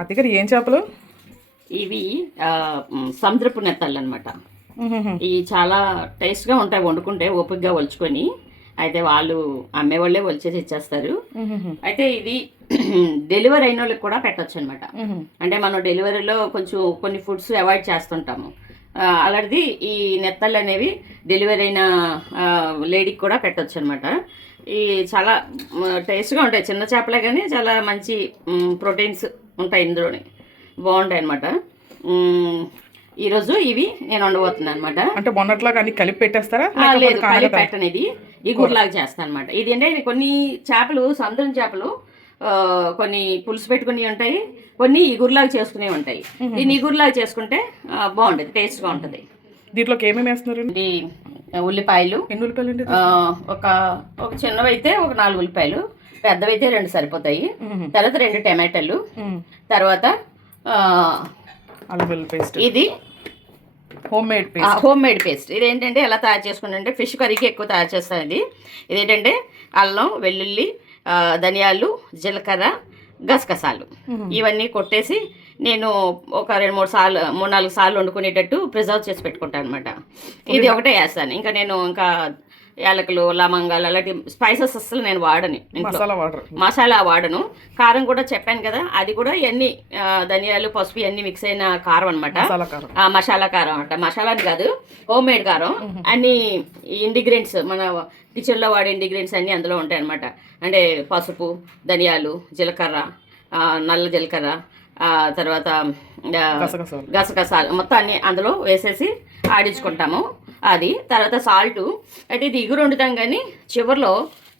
అతిగారు ఏం చేపలు ఇవి సముద్రపు నెత్తళ్ళు అనమాట. ఇవి చాలా టేస్ట్గా ఉంటాయి వండుకుంటే, ఓపికగా ఒలుచుకొని. అయితే వాళ్ళు అమ్మేవాళ్ళే ఒలిచేసి ఇచ్చేస్తారు. అయితే ఇది డెలివరీ అయిన వాళ్ళకి కూడా పెట్టచ్చు అనమాట. అంటే మనం డెలివరీలో కొంచెం కొన్ని ఫుడ్స్ అవాయిడ్ చేస్తుంటాము. అలాంటిది ఈ నెత్తళ్ళు అనేవి డెలివరీ అయిన లేడీకి కూడా పెట్టచ్చు అనమాట. ఈ చాలా టేస్ట్గా ఉంటాయి. చిన్న చేపలే కానీ చాలా మంచి ప్రోటీన్స్ ఉంటాయి ఇందులోని, బాగుంటాయి అనమాట. ఈరోజు ఇవి నేను వండబోతున్నాను అనమాట. అంటే మొన్నట్లాగా అన్ని కలిపి పెట్టేస్తారా? లేదు, కలిపి పెట్టనేది ఇగురులాగా చేస్తాను అనమాట. ఇది అంటే కొన్ని చేపలు, సముద్రం చేపలు కొన్ని పులుసు పెట్టుకుని ఉంటాయి, కొన్ని ఇగురులాగా చేసుకునే ఉంటాయి. దీన్ని ఇగురులాగా చేసుకుంటే బాగుంటుంది, టేస్ట్గా ఉంటుంది. దీంట్లోకి ఏమేమి వేస్తున్నారు? ఉల్లిపాయలు. ఎన్ని ఉల్లిపాయలు అండి? ఒక చిన్నవైతే ఒక 4 ఉల్లిపాయలు, పెద్దవైతే 2 సరిపోతాయి. తర్వాత 2 టమాటాలు, తర్వాత అల్లం వెల్లుల్లి పేస్ట్. ఇది హోమ్ మేడ్ పేస్ట్. ఇదేంటంటే ఎలా తయారు చేసుకుంటే ఫిష్ కర్రీకి ఎక్కువ తయారు చేస్తాను. ఇదేంటంటే అల్లం, వెల్లుల్లి, ధనియాలు, జీలకర్ర, గసగసాలు ఇవన్నీ కొట్టేసి నేను ఒక 3-4 సార్లు వండుకునేటట్టు ప్రిజర్వ్ చేసి పెట్టుకుంటాను అనమాట. ఇది ఒకటే వేస్తాను. ఇంకా నేను యాలకులు, లవంగాలు అలాంటి స్పైసెస్ అసలు నేను వాడను. మసాలా వాడను. కారం కూడా చెప్పాను కదా, అది కూడా ఇవన్నీ ధనియాలు, పసుపు ఇవన్నీ మిక్స్ అయిన కారం అనమాట. మసాలా కారం అంట, మసాలాని కాదు, హోమ్ మేడ్ కారం. అన్ని ఇంగ్రీడియంట్స్ మన కిచెన్లో వాడే ఇంగ్రీడియంట్స్ అన్నీ అందులో ఉంటాయి అనమాట. అంటే పసుపు, ధనియాలు, జీలకర్ర, నల్ల జీలకర్ర, తర్వాత గసగసాలు మొత్తం అన్ని అందులో వేసేసి ఆడించుకుంటాము. అది తర్వాత సాల్ట్. అయితే ఇది ఇగురు వండుతాం కానీ చివరిలో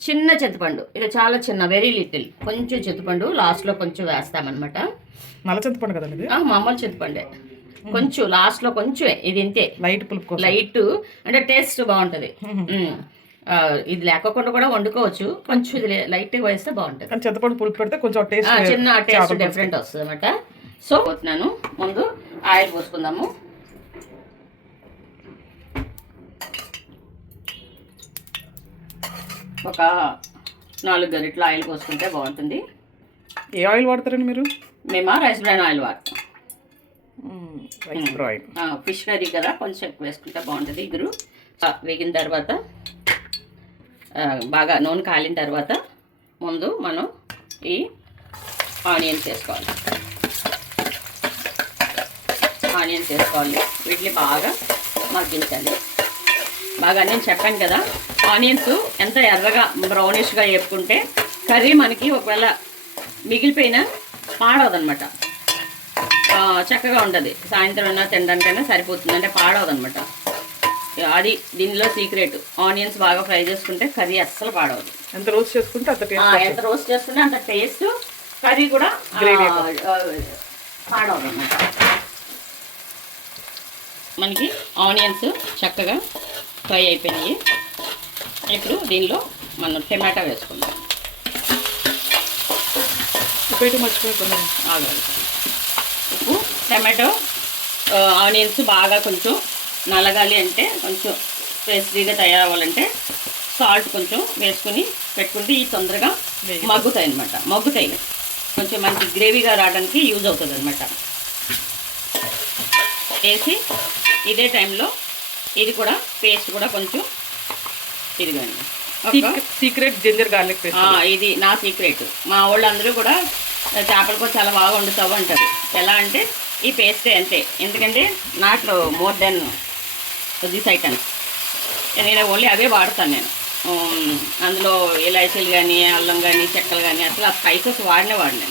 చిన్న చింతపండు, ఇది చాలా చిన్న, వెరీ లిటిల్, కొంచెం చింతపండు లాస్ట్లో కొంచెం వేస్తామన్నమాట. నల్ల చింతపండు కదండి? మామూలు చింతపండే, కొంచెం లాస్ట్లో కొంచెమే. ఇది ఇంతే, లైట్ పులుపు, లైట్ అంటే టేస్ట్ బాగుంటుంది. ఇది లేకుండా కూడా వండుకోవచ్చు, కొంచెం ఇది లైట్గా వేస్తే బాగుంటుంది. చింతపండు పులుపు పెడితే కొంచెం టేస్ట్, చిన్న టేస్ట్ డిఫరెంట్ వస్తుంది అనమాట. సో పోతున్నాను, ముందు ఆయిల్ పోసుకుందాము. ఒక 4 గరిటెల ఆయిల్ పోసుకుంటే బాగుంటుంది. ఏ ఆయిల్ వాడతారండి మీరు? మేము రైస్ బ్రాన్ ఆయిల్ వాడతాం. ఫిష్ కర్రీ కదా, కొంచెం ఎక్కువ వేసుకుంటే బాగుంటుంది. ఇగురు వేగిన తర్వాత, బాగా నూనె కాలిన తర్వాత ముందు మనం ఈ ఆనియన్స్ వేసుకోవాలి. వీటిని బాగా మగ్గించాలి. బాగా నేను చెప్పాను కదా, ఆనియన్స్ ఎంత ఎర్రగా బ్రౌనిష్గా వేపుకుంటే కర్రీ మనకి ఒకవేళ మిగిలిపోయినా పాడవదనమాట, చక్కగా ఉంటుంది. సాయంత్రం అయినా తినడానికైనా సరిపోతుంది, అంటే పాడవదనమాట. అది దీనిలో సీక్రెట్. ఆనియన్స్ బాగా ఫ్రై చేసుకుంటే కర్రీ అస్సలు పాడవదు. ఎంత రోస్ట్ చేసుకుంటే అంత టేస్ట్, కర్రీ కూడా పాడవదు అనమాట. మనకి ఆనియన్స్ చక్కగా ఫ్రై అయిపోయినాయి. ఇప్పుడు దీనిలో మనం టమాటా వేసుకుందాం. ఉప్పు, టమాటో, ఆనియన్స్ బాగా కొంచెం నలగాలి అంటే, కొంచెం పేస్ట్రీగా తయారవ్వాలంటే సాల్ట్ కొంచెం వేసుకుని పెట్టుకుంటే ఈ తొందరగా మగ్గుతాయి అనమాట. కొంచెం మంచి గ్రేవీగా రావడానికి యూజ్ అవుతుంది అనమాట. వేసి ఇదే టైంలో ఇది కూడా పేస్ట్ కూడా కొంచెం తిరగండి. సీక్రెట్ జింజర్ గార్లిక్ పేస్ట్, ఇది నా సీక్రెట్. మా వాళ్ళందరూ కూడా చేపల కూర చాలా బాగా వండుతావు అంటారు. ఎలా అంటే ఈ పేస్టే అంతే. ఎందుకంటే not more than this items, నేను ఓన్లీ అవే వాడతాను. నేను అందులో ఇలాచీలు కానీ, అల్లం కానీ, చెక్కలు కానీ అసలు ఆ స్పైసెస్ వాడినే.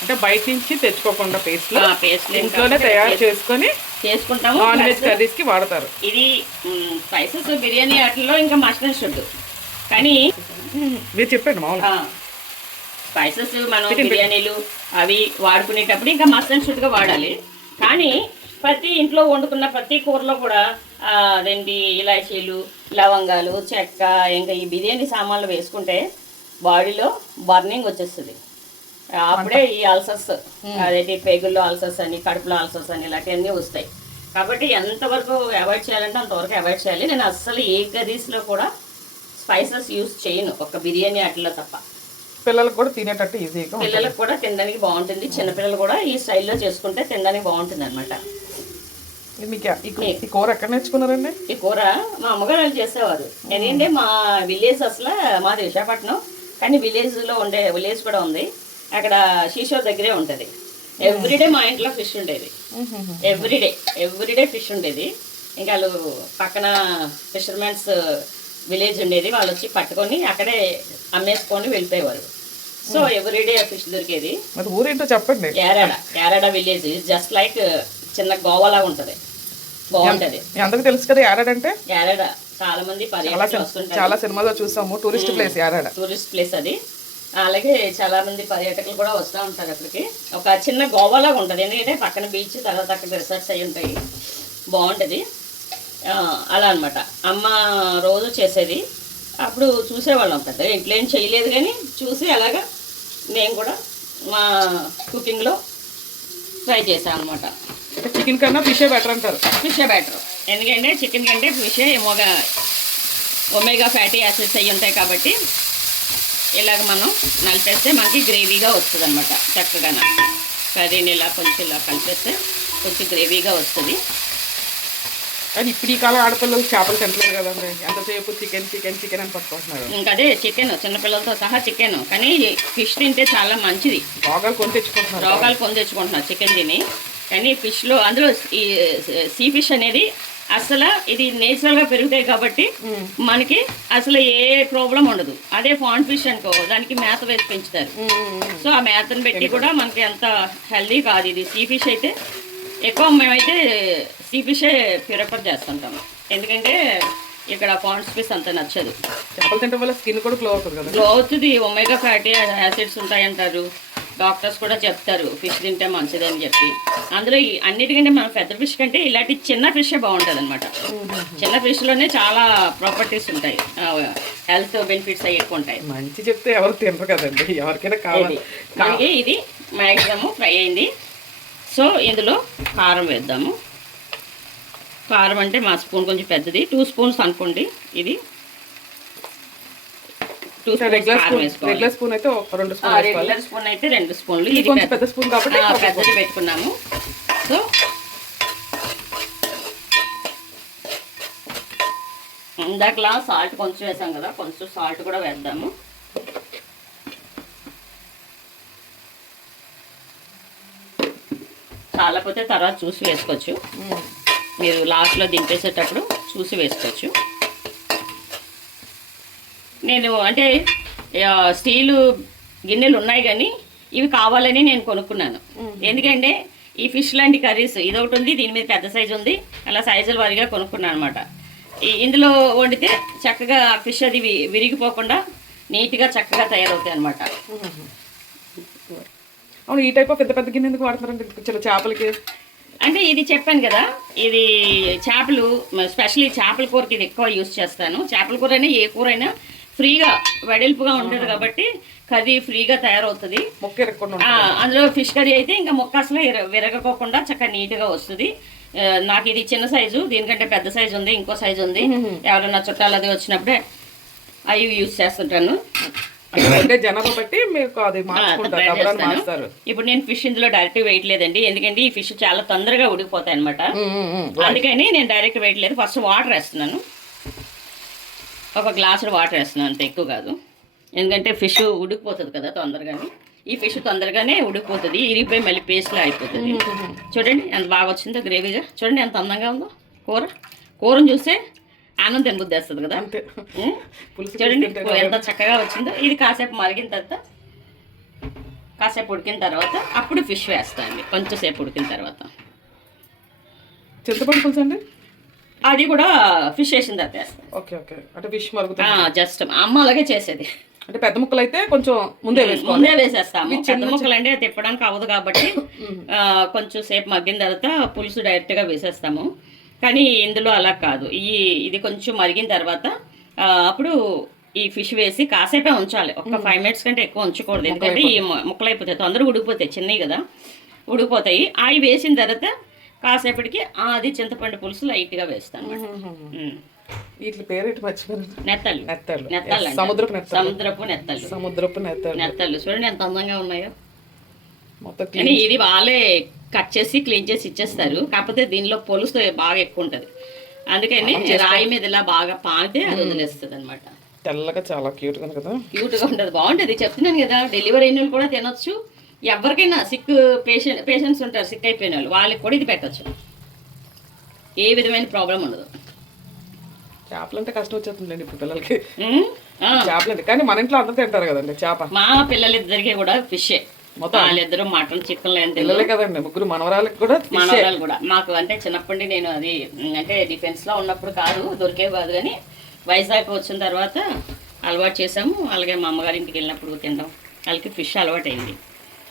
అంటే బయట నుంచి తెచ్చుకోకుండా పేస్ట్ ఇంట్లోనే తయారు చేసుకుంటాము. నాన్ వెజ్ కర్రీస్కి వాడతారు. ఇది స్పైసెస్ బిర్యానీ వాటిల్లో ఇంకా మస్ట్ షుడ్. కానీ మీరు చెప్పండి, మామూలుగా స్పైసెస్ మనం బిర్యానీలు అవి వాడుకునేటప్పుడు ఇంకా మస్ట్ అండ్ షుడ్గా వాడాలి. కానీ ప్రతి ఇంట్లో వండుకున్న ప్రతి కూరలో కూడా అదేంటి ఇలాచీలు, లవంగాలు, చెక్క, ఇంకా ఈ బిర్యానీ సామాన్లు వేసుకుంటే బాడీలో బర్నింగ్ వచ్చేస్తుంది. అప్పుడే ఈ అల్సర్స్, అదేంటి పేగుల్లో అల్సర్స్ అని, కడుపులో అల్సర్స్ అని ఇలాంటివన్నీ వస్తాయి. కాబట్టి ఎంతవరకు అవాయిడ్ చేయాలంటే అంతవరకు అవాయిడ్ చేయాలి. నేను అస్సలు ఏ కర్రీస్లో కూడా స్పైసెస్ యూజ్ చేయను, ఒక బిర్యానీ వాటిలో తప్ప. పిల్లలకు కూడా తినేటట్టు ఈజీగా ఉంటుంది. పిల్లలకు కూడా తినడానికి బాగుంటుంది. చిన్నపిల్లలు కూడా ఈ స్టైల్లో చేసుకుంటే తినడానికి బాగుంటుంది అనమాట. మీకు ఈ కూర ఎక్కడ నేర్చుకున్నారండి? ఈ కూర మా అమ్మగారు వాళ్ళు చేసేవారు. ఎందుకంటే మా విలేజ్ అసలు మాది విశాఖపట్నం, కానీ విలేజ్ కూడా ఉంది. అక్కడ శ్రీశోర్ దగ్గరే ఉంటుంది. ఎవ్రీడే మా ఇంట్లో ఫిష్ ఉండేది. ఎవ్రీడే ఫిష్ ఉండేది. ఇంకా వాళ్ళు పక్కన ఫిషర్మెన్స్ విలేజ్ ఉండేది. వాళ్ళు వచ్చి పట్టుకొని అక్కడే అమ్మేసుకొని వెళ్ళిపోయేవారు. సో ఎవ్రీడే ఫిష్ దొరికేది. ఊరేంటో చెప్పండి. యారాడ విలేజ్ జస్ట్ లైక్ చిన్న గోవాలా ఉంటది, బాగుంటది. అందరికి తెలుసు కదా యారాడ అంటే. యారాడ చాలా మంది పర్యాటకులు వస్తుంటారు. చాలా సినిమాలో చూసాము. Tourist place Yarada. Tourist place అది. అలాగే చాలా మంది పర్యాటకులు కూడా వస్తూ ఉంటారు అక్కడికి. ఒక చిన్న గోవాలాగా ఉంటుంది. ఎందుకంటే పక్కన బీచ్, తర్వాత అక్కడ రిసార్ట్స్ అయి ఉంటాయి. బాగుంటుంది. అలా అనమాట. అమ్మ రోజు చేసేది. అప్పుడు చూసేవాళ్ళం. పెద్దగా ఇంట్లో ఏం చేయలేదు, కానీ చూసి అలాగా మేము కూడా మా కుకింగ్లో ట్రై చేసాం అనమాట. చికెన్ కన్నా ఫిషే బెటర్ అంటారు. ఫిషే బెటర్. ఎందుకంటే చికెన్ కంటే ఫిషే ఒమేగా ఫ్యాటీ యాసిడ్స్ అవి ఉంటాయి కాబట్టి ఇలాగ మనం నలిపేస్తే మనకి గ్రేవీగా వస్తుంది అనమాట. చక్కగా కర్రీని ఇలా కొంచెం ఇలా కలిపేస్తే కొంచెం గ్రేవీగా వస్తుంది. కానీ ఇప్పుడు ఈ కాలం ఆడపిల్లలు చేపలు తింటలేదు కదండి. ఎంతసేపు చికెన్ అని పట్టుకుంటున్నారు. ఇంకా అదే చికెన్, చిన్నపిల్లలతో సహా చికెన్. కానీ ఫిష్ తింటే చాలా మంచిది. రోగాలు కొని తెచ్చుకుంటున్నారు చికెన్ తిని. కానీ ఫిష్లో అందులో ఈ సీ ఫిష్ అనేది అసలు ఇది నేచురల్గా పెరుగుతాయి కాబట్టి మనకి అసలు ఏ ప్రాబ్లం ఉండదు. అదే ఫాన్ ఫిష్ అనుకో, దానికి మేత వేసి పెంచుతారు. సో ఆ మేతను పెట్టి కూడా మనకి అంత హెల్దీ కాదు. ఇది సీ ఫిష్ అయితే ఎక్కువ మేమైతే సీ ఫిషే ప్రిఫర్ చేస్తుంటాము. ఎందుకంటే ఇక్కడ ఫాన్స్ ఫిష్ అంత నచ్చదు. చేపలు తినడం వల్ల స్కిన్ కూడా గ్లో అవుతుంది కదా. గ్లో అవుతుంది. ఒమేగా ఫ్యాటీ యాసిడ్స్ ఉంటాయంటారు. డాక్టర్స్ కూడా చెప్తారు ఫిష్ తింటే మంచిదని చెప్పి. అందులో అన్నిటికంటే మన పెద్ద ఫిష్ కంటే ఇలాంటి చిన్న ఫిషే బాగుంటుంది అనమాట. చిన్న ఫిష్లోనే చాలా ప్రాపర్టీస్ ఉంటాయి, హెల్త్ బెనిఫిట్స్ అవి ఎక్కువ ఉంటాయి. మంచి చెప్తే ఎవరు తినరు కదండి, ఎవరికైనా కావాలి. మనకి ఇది మ్యాక్సిమం ఫ్రై అయింది. సో ఇందులో కారం వేద్దాము. కారం అంటే మా స్పూన్ కొంచెం పెద్దది, 2 స్పూన్స్ అనుకోండి. ఇది 2 రెగ్యులర్ స్పూన్ అయితే 2 స్పూన్. రెగ్యులర్ స్పూన్ అయితే 2 స్పూన్లు. ఇది కొంచెం పెద్ద స్పూన్ కాబట్టి పెద్దది పెట్టుకున్నాము. సో ఇందాకలా సాల్ట్ కొంచెం వేసాం కదా, కొంచెం సాల్ట్ కూడా వేద్దాము. చాలపోతే తర్వాత చూసి వేసుకోవచ్చు. మీరు లాస్ట్లో దింపేసేటప్పుడు చూసి వేసుకోవచ్చు. నేను అంటే స్టీలు గిన్నెలు ఉన్నాయి, కానీ ఇవి కావాలని నేను కొనుక్కున్నాను. ఎందుకంటే ఈ ఫిష్ లాంటి కర్రీస్ ఇదొకటి ఉంది, దీని మీద పెద్ద సైజు ఉంది, అలా సైజుల వారిగా కొనుక్కున్నాను అనమాట. ఇందులో వండితే చక్కగా ఫిష్ అది విరిగిపోకుండా నీట్గా చక్కగా తయారవుతాయి అనమాట. అవును, ఈ టైప్ ఆఫ్ పెద్ద గిన్నె ఎందుకు వాడుతున్నారంటే చేపలకి? అంటే ఇది చెప్పాను కదా, ఇది చేపలు స్పెషల్లీ చేపల కూరకి ఇది ఎక్కువ యూజ్ చేస్తాను. చేపల కూర అయినా ఏ కూర అయినా ఫ్రీగా వెడల్పుగా ఉంటుంది కాబట్టి కర్రీ ఫ్రీగా తయారవుతుంది. అందులో ఫిష్ కర్రీ అయితే ఇంకా మొక్క అసలు విరగకోకుండా చక్కగా నీట్గా వస్తుంది. నాకు ఇది చిన్న సైజు, దీనికంటే పెద్ద సైజు ఉంది, ఇంకో సైజు ఉంది. ఎవరైనా చుట్టాలు అది వచ్చినప్పుడే అవి యూజ్ చేస్తుంటాను. జనాభా బట్టి మీకు అది మార్చుకుంటారు. ఇప్పుడు నేను ఫిష్ ఇందులో డైరెక్ట్ వేయట్లేదండి, ఎందుకంటే ఈ ఫిష్ చాలా తొందరగా ఉడికిపోతాయి అనమాట. అందుకని నేను డైరెక్ట్ వేయట్లేదు. ఫస్ట్ వాటర్ వేస్తున్నాను, ఒక గ్లాసు వాటర్ వేస్తున్నాను, అంత ఎక్కువ కాదు. ఎందుకంటే ఫిష్ ఉడికిపోతుంది కదా తొందరగానే. ఈ ఫిష్ తొందరగానే ఉడికిపోతుంది, ఇరిగిపోయి మళ్ళీ పేస్ట్లా అయిపోతుంది. చూడండి ఎంత బాగా వచ్చిందో గ్రేవీగా. చూడండి ఎంత అందంగా ఉందో కూరను చూస్తే ఆనందం తినబుద్ధి వేస్తుంది కదా. చూడండి ఎంత చక్కగా వచ్చిందో. ఇది కాసేపు మరిగిన తర్వాత, కాసేపు ఉడికిన తర్వాత అప్పుడు ఫిష్ వేస్తాను. కొంచెం సేపు ఉడికిన తర్వాత చింతపండు పులుసు అండి, అది కూడా ఫిష్ వేసిన తర్వాత వేస్తాను. Okay okay. అంటే ఫిష్ మరుగుతుంది. జస్ట్ అమ్మ అలాగే చేసేది. అంటే పెద్ద ముక్కలు అయితే కొంచెం ముందే వేసేస్తాము. పెద్ద ముక్కలు అంటే తిప్పడానికి అవ్వదు కాబట్టి కొంచెం సేపు మగ్గిన తర్వాత పులుసు డైరెక్ట్గా వేసేస్తాము. కానీ ఇందులో అలా కాదు. ఇది కొంచెం మరిగిన తర్వాత అప్పుడు ఈ ఫిష్ వేసి కాసేపే ఉంచాలి. ఒక 5 మినిట్స్ కంటే ఎక్కువ ఉంచకూడదు, ఎందుకంటే ఈ ముక్కలు అయిపోతాయి, తొందరగా ఉడికిపోతాయి, చిన్నవి కదా ఉడికిపోతాయి. అవి వేసిన తర్వాత కాసేపటికి అది చింతపండు పులుసు లైట్గా వేస్తాను. వీటి పేరేంటి మర్చిపోయాను. నెత్తళ్ళు. నెత్తళ్ళు. నెత్తళ్ళు అంటారు. సముద్రపు నెత్తళ్ళు. సముద్రపు నెత్తళ్ళు. సముద్రపు నెత్తళ్ళు. నెత్తళ్ళు చూడండి ఎంత అందంగా ఉన్నాయో. మొత్తం కానీ ఇది వాళ్ళే కట్ చేసి క్లీన్ చేసి ఇచ్చేస్తారు. కాకపోతే దీనిలో పొలుసు బాగా ఎక్కువ ఉంటుంది, అందుకని రాయి మీద ఇలా బాగా పానితే అది వదిలేస్తుంది అనమాట. తెల్లగా చాలా క్యూట్ గా కదా, క్యూట్ గా ఉంటుంది, బాగుంటుంది. చెప్తున్నాను కదా, డెలివరీ అయిన వాళ్ళు కూడా తినొచ్చు. ఎవరికైనా సిక్ పేషెంట్స్ ఉంటారు, సిక్ అయిపోయిన వాళ్ళు, వాళ్ళకి కూడా ఇది పెట్టచ్చు, ఏ విధమైన ప్రాబ్లం ఉండదు. చేపలు అంటే కష్టం వచ్చేస్తుందండి ఇప్పుడు పిల్లలకి. ఆ, చేపలు అంటే కానీ మన ఇంట్లో అందరూ తింటారు కదండి చేప. మా పిల్లలిద్దరికి కూడా ఫిషే. మొత్తం వాళ్ళిద్దరు మటన్ చికెన్ లేని పిల్లలే కదండి, ముగ్గురు మనవరాలకి కూడా మనవరాలు కూడా. మాకు అంటే చిన్నప్పటి నేను అది అంటే డిఫెన్స్ లో ఉన్నప్పుడు కాదు, దొరికే కాదు, కానీ వైజాగ్ వచ్చిన తర్వాత అలవాటు చేసాము. అలాగే మా అమ్మగారి ఇంటికి వెళ్ళినప్పుడు తినడం, వాళ్ళకి ఫిష్ అలవాటు అయింది.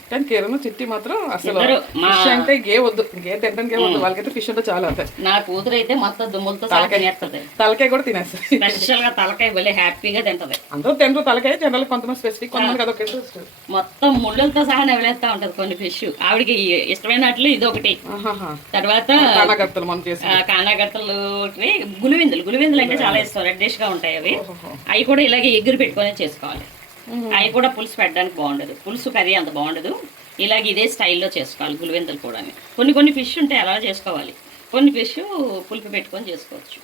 కానీ కిరణ్ చిట్టి మాత్రం అసలు ఇద్దరు ఫిష్ అంటే ఇంకే వద్దు, ఇంకే తినడానికి వద్దు, వాళ్ళకైతే ఫిష్ అంటే చాలా అంతే. నా కూతురు అయితే మొత్తం దుమ్ములతో తినేస్తుంది. తలకాయ కూడా తినేస్తుంది. స్పెషల్ గా తలకాయ భలే హ్యాపీగా తింటది. అందరూ తింటారు తలకాయ, జనరల్ కొంతమంది స్పెసిఫిక్, కొంతమంది అదొక ఇంట్రెస్ట్. మొత్తం ముళ్ళులతో సహా నవ్వులేస్తా ఉంటది కొన్ని ఫిష్. ఆవిడకి ఇష్టమైనట్లు ఇదొకటి. తర్వాత కానాగర్తలు మనం చేసి కానాగర్తలు, గులివిందులు అంటే చాలా ఇష్టం, రెడ్డిష్ గా ఉంటాయి అవి. అవి కూడా ఇలాగే ఎగురు పెట్టుకొని చేసుకోవాలి. అవి కూడా పులుసు పెట్టడానికి బాగుండదు, పులుసు కర్రీ అంత బాగుండదు. ఇలాగ ఇదే స్టైల్లో చేసుకోవాలి గులివెందులు కూడా. కొన్ని ఫిష్ ఉంటాయి అలా చేసుకోవాలి, కొన్ని ఫిష్ పులుపు పెట్టుకొని చేసుకోవచ్చు.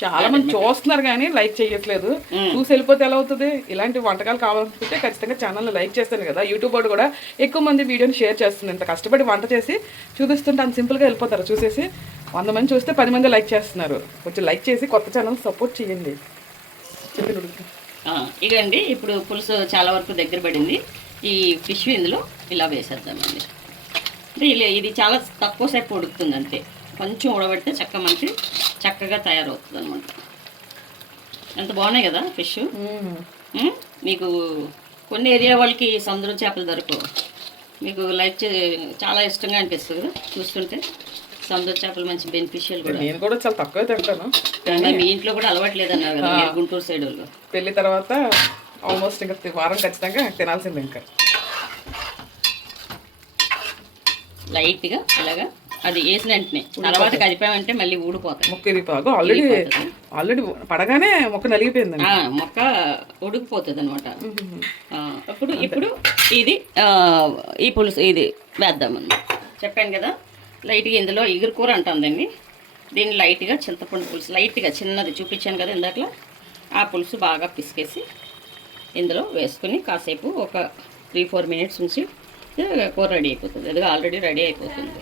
చాలా మంది చూస్తున్నారు కానీ లైక్ చేయట్లేదు. చూసి వెళ్ళిపోతే ఎలా అవుతుంది? ఇలాంటి వంటకాలు కావాలనుకుంటే ఖచ్చితంగా ఛానల్లో లైక్ చేస్తాను కదా. యూట్యూబ్ వాడు కూడా ఎక్కువ మంది వీడియోని షేర్ చేస్తుంది. ఇంత కష్టపడి వంట చేసి చూపిస్తుంటే అంత సింపుల్గా వెళ్ళిపోతారు. చూసేసి 100 మంది చూస్తే 10 మంది లైక్ చేస్తున్నారు. కొంచెం లైక్ చేసి కొత్త ఛానల్ సపోర్ట్ చేయండి. ఇదండి ఇప్పుడు పులుసు చాలా వరకు దగ్గర పడింది. ఈ ఫిష్ ఇందులో ఇలా వేసేద్దామండి. అంటే ఇది చాలా తక్కువ సేపు ఉడుకుతుంది అంతే, కొంచెం ఉడబెడితే మనకి చక్కగా తయారవుతుంది అనమాట. ఎంత బాగున్నాయి కదా ఫిష్. మీకు కొన్ని ఏరియా వాళ్ళకి సముద్రం చేపలు దొరకవు, మీకు చాలా ఇష్టంగా అనిపిస్తుంది కదా చూస్తుంటే. సముద్ర చేపలు మంచి బెనిఫిషియల్ కూడా. నేను కూడా చాలా తక్కువ తింటాను. మీ ఇంట్లో కూడా అలవాటు లేదన్నారు కదా మీరు గుంటూరు సైడ్ వాళ్ళు. పెళ్లి తర్వాత ఆల్మోస్ట్ ఇంకా వారం ఖచ్చితంగా తినాల్సిందే. ఇంకా లైట్గా ఇలాగా అది వేసిన వెంటనే తర్వాత కదిపామంటే మళ్ళీ ఊడిపోతాయి. మొక్క ఇరిపాగు ఆల్రెడీ పడగానే మొక్క నలిగిపోయింది, మొక్క ఉడికిపోతుంది అనమాట. ఇప్పుడు ఇది ఈ పులుసు ఇది వేద్దామని చెప్పాను కదా. లైట్గా ఇందులో ఎగురు కూర అంటుందండి, దీన్ని లైట్గా చింతపండు పులుసు లైట్గా చిన్నది చూపించాను కదా ఇందాకలా, ఆ పులుసు బాగా పిసికేసి ఇందులో వేసుకుని కాసేపు ఒక 3-4 మినిట్స్ నుంచి కూర రెడీ అయిపోతుంది. అది ఆల్రెడీ రెడీ అయిపోతుంది.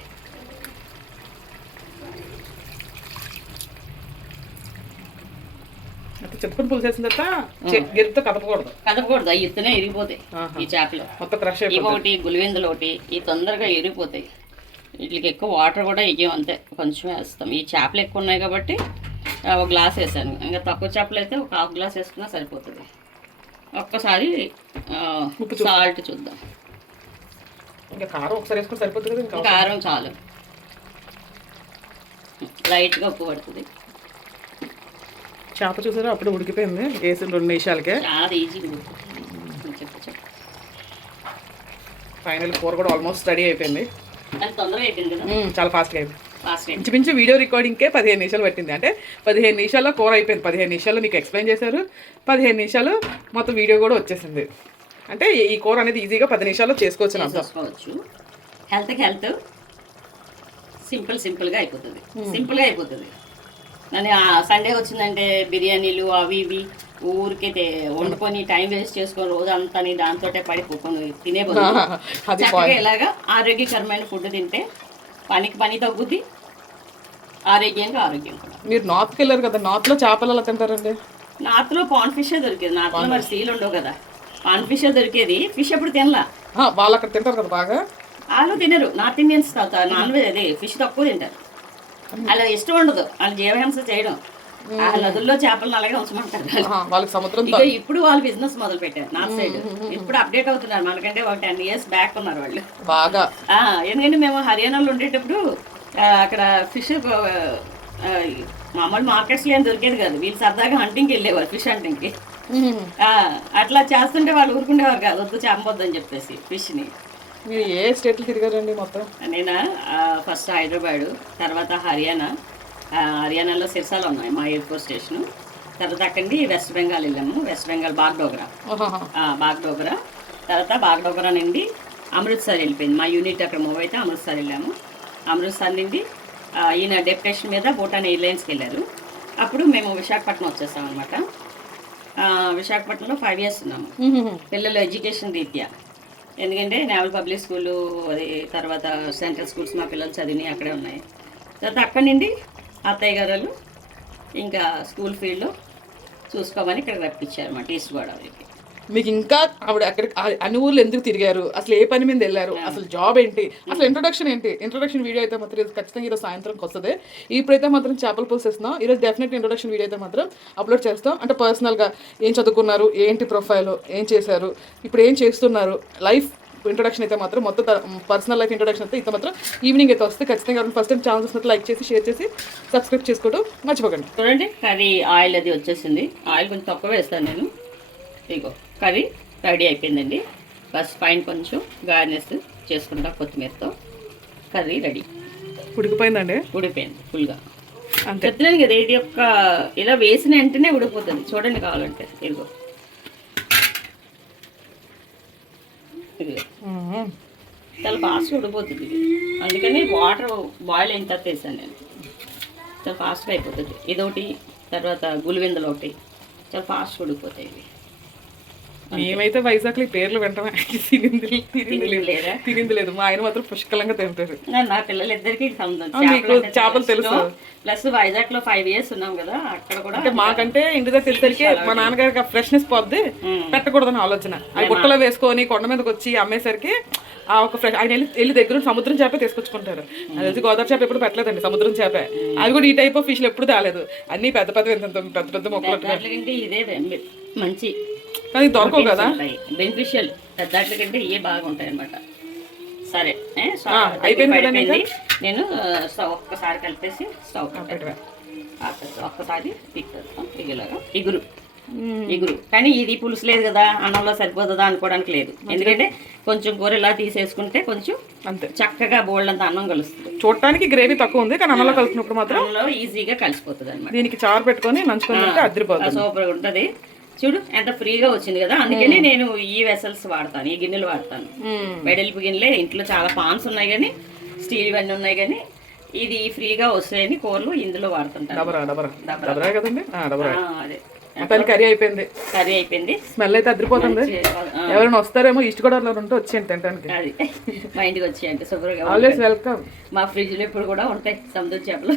చింతపండు పులుసు వేసిన తర్వాత గిరితో కదపకూడదు అవి ఇత్తనే ఇరిగిపోతాయి ఈ చేపలు. మొత్తం క్రష్ ఒకటి గులివెందులు ఒకటి ఈ తొందరగా ఇరిగిపోతాయి. వీటికి ఎక్కువ వాటర్ కూడా వేయం, అంతే కొంచెం వేస్తాం. ఈ చేపలు ఎక్కువ ఉన్నాయి కాబట్టి ఒక గ్లాస్ వేసాను, ఇంకా తక్కువ చేపలు అయితే ఒక 1/2 గ్లాస్ వేసుకున్నా సరిపోతుంది. ఒక్కసారి సాల్ట్ చూద్దాం. ఇంకా కారం ఒకసారి వేసుకుని సరిపోతుంది కదా. ఇంకా కారం చాలు, లైట్గా ఉప్పు పడుతుంది. చేప చూసారా అప్పుడు ఉడికిపోయింది, వేసిన 2 నిమిషాలకే. చాలా ఈజీగా చెప్పు. ఫైనల్ కూర కూడా ఆల్మోస్ట్ రెడీ అయిపోయింది. తొందరగా అయిపోయింది కదా, చాలా ఫాస్ట్గా అయిపోయింది. ఇంచుమించు వీడియో రికార్డింగ్కే 15 నిమిషాలు పట్టింది. అంటే 15 నిమిషాల్లో కూర అయిపోయింది. 15 నిమిషాల్లో నీకు ఎక్స్ప్లెయిన్ చేశారు, 15 నిమిషాలు మొత్తం వీడియో కూడా వచ్చేసింది. అంటే ఈ కూర అనేది ఈజీగా 10 నిమిషాల్లో చేసుకోవచ్చు. హెల్త్ సింపుల్గా అయిపోతుంది. నేను సండే వచ్చిందంటే బిర్యానీలు అవి ఇవి ఊరికే వండుకొని టైం వేస్ట్ చేసుకొని రోజంతా దాంతో పడిపోకొని తినే బదులు చక్కగా ఇలాగా ఆరోగ్యకరమైన ఫుడ్ తింటే పని తగ్గుద్ది, ఆరోగ్యం కూడా. మీరు నార్త్కి వెళ్ళారు కదా, నార్త్లో చేపలు ఎలా తింటారండి? నార్త్లో పాన్ ఫిషే దొరికేది. నార్త్లో మరి సీలు ఉండవు కదా, పాన్ ఫిషే దొరికేది. ఫిష్ ఎప్పుడు తినలా. వాళ్ళు అక్కడ తింటారు కదా బాగా. వాళ్ళు తినరు, నార్త్ ఇండియన్స్ నాన్ వెజ్ అదే ఫిష్ తక్కువ తింటారు. అలా ఇష్టం ఉండదు వాళ్ళు జీవహింస చేయడం. ఆ నదుల్లో చేపలను అలాగే ఉంచమంటారు వాళ్ళకి సముద్రం. ఇప్పుడు వాళ్ళు బిజినెస్ మొదలు పెట్టారు నార్త్ సైడ్. ఇప్పుడు అప్డేట్ అవుతున్నారు మనకంటే ఒక 10 years బ్యాక్ ఉన్నారు వాళ్ళు బాగా. ఎందుకంటే మేము హర్యానాలో ఉండేటప్పుడు అక్కడ ఫిష్ మామూలు మార్కెట్స్లో ఏం దొరికేది కాదు. వీళ్ళు సరదాగా హంటింగ్కి వెళ్ళేవారు, ఫిష్ హంటింగ్కి. అట్లా చేస్తుంటే వాళ్ళు ఊరుకుండేవారు కాదు, వద్దు చేపొద్దని చెప్పేసి ఫిష్ని. మీరు ఏ స్టేట్లు తిరిగారండి మొత్తం? నేను ఫస్ట్ హైదరాబాదు, తర్వాత హర్యానా, హర్యానాలో సిర్సాలో ఉన్నాయి మా ఎయిర్పోర్ట్ స్టేషను. తర్వాత అక్కడి వెస్ట్ బెంగాల్ వెళ్ళాము. వెస్ట్ బెంగాల్ బాగ్డోగ్రా. బాగ్డోగ్రా తర్వాత బాగ్డోగ్రా నుండి అమృత్సర్ వెళ్ళిపోయింది. మా యూనిట్ అక్కడ మూవ్ అయితే అమృత్సర్ వెళ్ళాము. అమృత్సర్ నుండి ఈయన డెప్యుటేషన్ మీద భూటాన్ ఎయిర్లైన్స్కి వెళ్ళారు. అప్పుడు మేము విశాఖపట్నం వచ్చేసాం అనమాట. విశాఖపట్నంలో 5 years ఉన్నాము పిల్లలు ఎడ్యుకేషన్ రీత్యా. ఎందుకంటే నేవల్ పబ్లిక్ స్కూలు అది తర్వాత సెంట్రల్ స్కూల్స్ మా పిల్లలు చదివి అక్కడే ఉన్నాయి. తర్వాత అక్కడి నుండి అత్తయ్య గారు ఇంకా స్కూల్ ఫీల్డ్లో చూసుకోమని ఇక్కడ రప్పించారన్నమాట ఈస్ట్ గోదావరికి. మీకు ఇంకా ఆవిడ అక్కడికి అన్ని ఊర్లు ఎందుకు తిరిగారు, అసలు ఏ పని మీద వెళ్ళారు, అసలు జాబ్ ఏంటి, అసలు ఇంట్రొడక్షన్ ఏంటి, ఇంట్రొడక్షన్ వీడియో అయితే మాత్రం ఖచ్చితంగా ఈరోజు సాయంత్రంకి వస్తుంది. ఇప్పుడైతే మాత్రం చేపల పులుసు ఇస్తున్నాం. ఈరోజు డెఫినెట్ ఇంట్రొడక్షన్ వీడియో అయితే మాత్రం అప్లోడ్ చేస్తాం. అంటే పర్సనల్గా ఏం చదువుకున్నారు, ఏంటి ప్రొఫైల్, ఏం చేశారు, ఇప్పుడు ఏం చేస్తున్నారు, లైఫ్ ఇంట్రొడక్షన్ అయితే మాత్రం మొత్తం పర్సనల్ లైఫ్ ఇంట్రొడక్షన్ అయితే ఇంత మాత్రం ఈవినింగ్ అయితే వస్తే ఖచ్చితంగా ఫస్ట్ టైం ఛానల్ చూసినట్టు లైక్ చేసి షేర్ చేసి సబ్స్క్రైబ్ చేసుకోవడం మర్చిపోకండి. చూడండి కర్రీ ఆయిల్ అది వచ్చేసింది. ఆయిల్ కొంచెం తక్కువ వేస్తాను నేను. ఇగో కర్రీ రెడీ అయిపోయిందండి. బస్ పైన కొంచెం గార్నిష్ చేసుకుంటా కొత్తిమీరతో. Curry ready. ఉడికిపోయిందండి. ఉడిపోయింది ఫుల్గా. అంతే. చెప్తున్నాను కదా ఇది యొక్క ఇలా వేసిన వెంటనే ఉడికిపోతుంది. చూడండి కావాలంటే ఇదిగో చాలా ఫాస్ట్గా ఉడిపోతుంది ఇది. అందుకని వాటర్ బాయిల్ అయిన తర్వాత వేసాను నేను. చాలా ఫాస్ట్గా అయిపోతుంది. ఇదొకటి తర్వాత గులివెందులు ఒకటి చాలా ఫాస్ట్గా ఉడికిపోతాయి ఇవి. మేమైతే వైజాగ్లో ఈ పేర్లు వెంటనే తినింది లేదు. మా ఆయన మాత్రం పుష్కలంగా తింటారు. నా పిల్లలిద్దరికి చేపలు తెలుసు. ప్లస్ వైజాగ్ లో 5 years ఉన్నాం కదా అక్కడ కూడా. అంటే మాకంటే ఇంటి దగ్గర తెలిసరికి మా నాన్నగారికి ఫ్రెష్నెస్ పోద్ది, పెట్టకూడదని ఆలోచన. అవి బుట్టలో వేసుకొని కొండ మీదకి వచ్చి అమ్మేసరికి ఆ ఒక ఫ్రెష్ ఆయన వెళ్ళి దగ్గర సముద్రం చేప తీసుకొచ్చుకుంటారు. అది వచ్చి గోదావరి చేప ఎప్పుడు పెట్టలేదండి, సముద్రం చేప. అది కూడా ఈ టైప్ ఆఫ్ ఫిష్లు ఎప్పుడు తేలేదు. అన్ని పెద్ద పెద్ద పెద్ద మొక్కలు. ఇదే మంచి కానీ దొరకవు కదా, బెనిఫిషియల్. పెద్దాట్ల కంటే ఇవే బాగుంటాయి అనమాట. సరే అయిపోయింది కదా. నేను స్టవ్ ఒక్కసారి కలిపేసి స్టవ్ ఒక్కసారి ఇలాగా ఇగురు. కానీ ఇది పులుసు లేదు కదా అన్నంలో సరిపోతుందా అనుకోవడానికి లేదు. ఎందుకంటే కొంచెం కూర ఇలా తీసేసుకుంటే కొంచెం అంతే చక్కగా బోల్డంత అన్నం కలుస్తుంది. చూడటానికి గ్రేవీ తక్కువ ఉంది కానీ అన్నంలో కలిపినప్పుడు మాత్రం ఈజీగా కలిసిపోతుంది అనమాట. దీనికి చారు పెట్టుకొని నంచుకొని అదిరిపోతుంది. సూపర్గా ఉంటుంది. చూడు ఎంత ఫ్రీగా వచ్చింది కదా. అందుకని నేను ఈ వెసల్స్ వాడతాను, ఈ గిన్నెలు వాడతాను. వెడల్పు గిన్నెలే. ఇంట్లో చాలా పాన్స్ ఉన్నాయి కానీ స్టీల్ ఇవన్నీ ఉన్నాయి కానీ ఇది ఫ్రీగా వస్తాయని కూరలు ఇందులో వాడుతుంటాను. అదే కర్రీ అయిపోయింది. కర్రీ అయిపోయింది. స్మెల్ అయితే అదిరిపోతుంది. ఎవరైనా వస్తారేమో ఈస్ట్ గోదావరిలో ఉంటే వచ్చేయండి తినడానికి. అది మా ఇంటికి వచ్చేయండి శుభ్రంగా. Always welcome. మా ఫ్రిడ్జ్ లో ఇప్పుడు కూడా ఉంటాయి సముద్ర చేపలు.